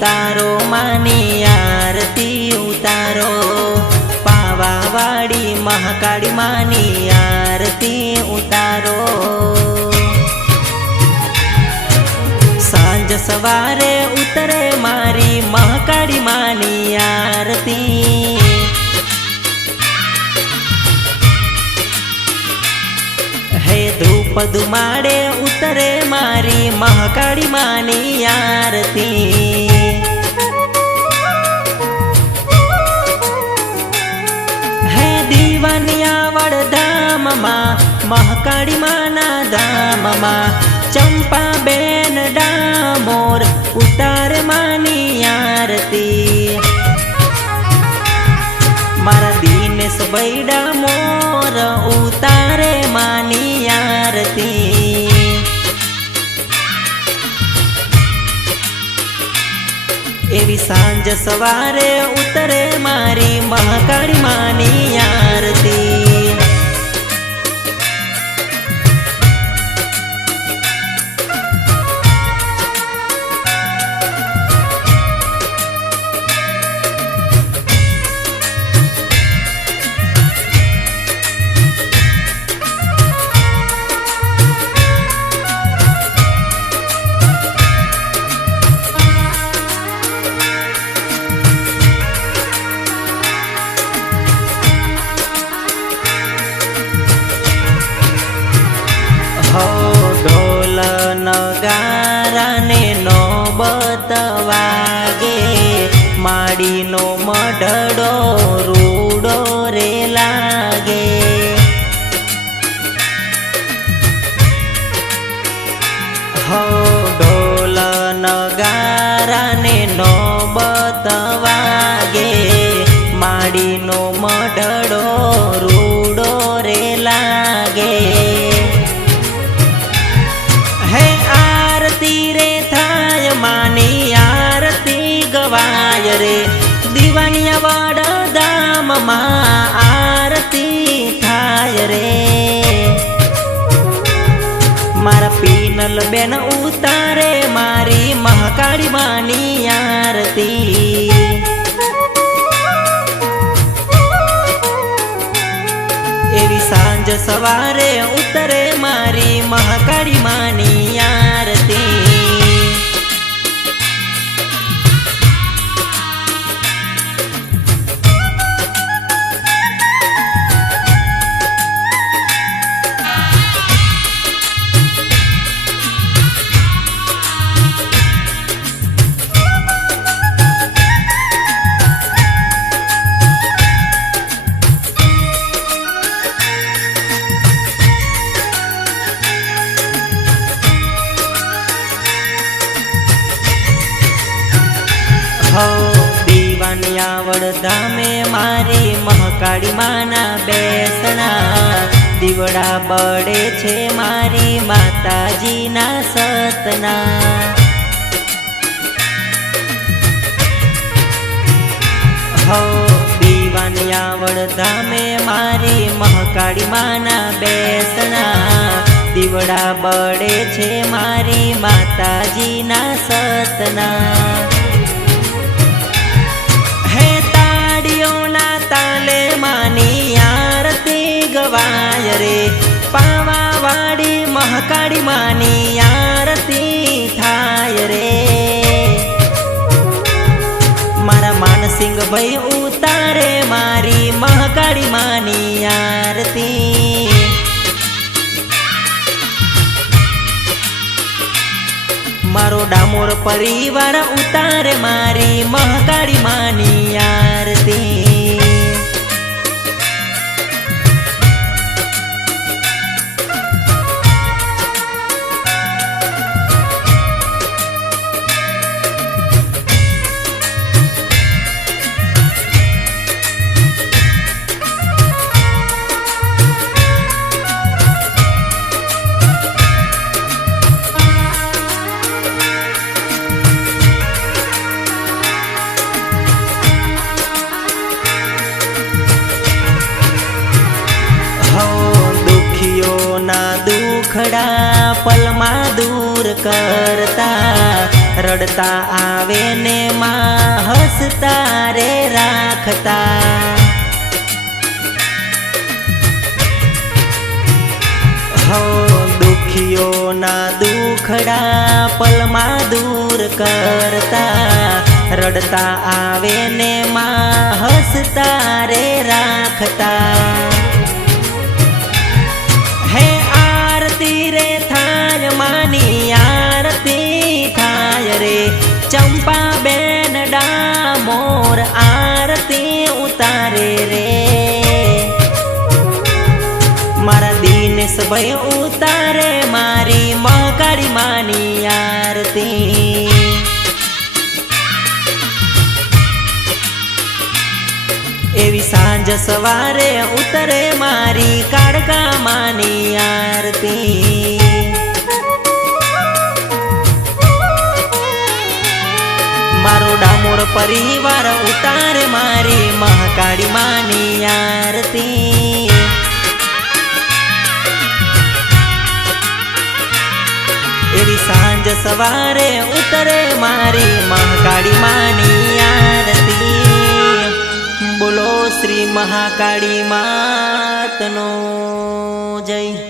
उतारो मानी आरती उतारो पावावाड़ी महाकाली मानी आरती उतारो सांज सवारे उतरे मारी महाकाली मानी आरती हे धूप धुमाड़े उतरे मारी महाकाली मानी आरती हे दीवानियावड़ धाम मां महाकाली माना धाम मां चंपा बेन डामोर उतारे मानी आरती मारा दीनेश बैडा मोर उतारे मानी आरती एवी सांज सवारे उतरे मारी महाकाली मानी आरती हो ढोल नगारा ने नौबत वागे माड़ी नो मढड़ो रूडो रे लागे हो ढोल नगारा ने नौबत वागे माड़ी नो मढड़ो रूडो रे लागे है आरती रे थाय मानी आरती गवाय रे दीवानिया वड़ दाम मां आरती थाय रे मारा पीनल बेन उतारे मारी महाकाली मानी आरती एवी सांज सवारे उतरे मारी महाकाली मानी आरती हो दीवानियावड़ धामे मारी महाकाली माना बेसना दीवड़ा बड़े छे मारी माताजी ना सतना हो दीवानियावड़ धामे मारी महाकाली माना बेसना दीवड़ा बड़े छे मारी माताजी ना सतना ताले मानी आरती गवाय रे पावावाड़ी महाकाली मानी आरती थाय रे मारा मानसिंह भाई उतारे मारी महाकाली मानी आरती मारो डामोर परिवार उतारे मारी महाकाली मानी आरती दुखड़ा पल में दूर करता रड़ता आवे ने હસતા રે રાખતા। હો દુખીઓના દુખડા પલમાં દૂર કરતા, રડતા આવે ને માં હસતા રે રાખતા। હે આરતી રે થાય માની આરતી થાય રે, ચંપા બેન ડામોર આરતી ઉતારે રે। મારા દિનેશ ભાઈ ઉતારે મારી મહાકાળી માની આરતી। એવી સાંજ સવારે ઉતરે મારી કાળકા માની આરતી। મારો ડામોર પરિવાર ઉતારે મારી મહાકાળી માની આરતી। એવી સાંજ સવારે ઉતરે મારી મહાકાળી માની આરતી। બોલો શ્રી મહાકાળી માતનો જય।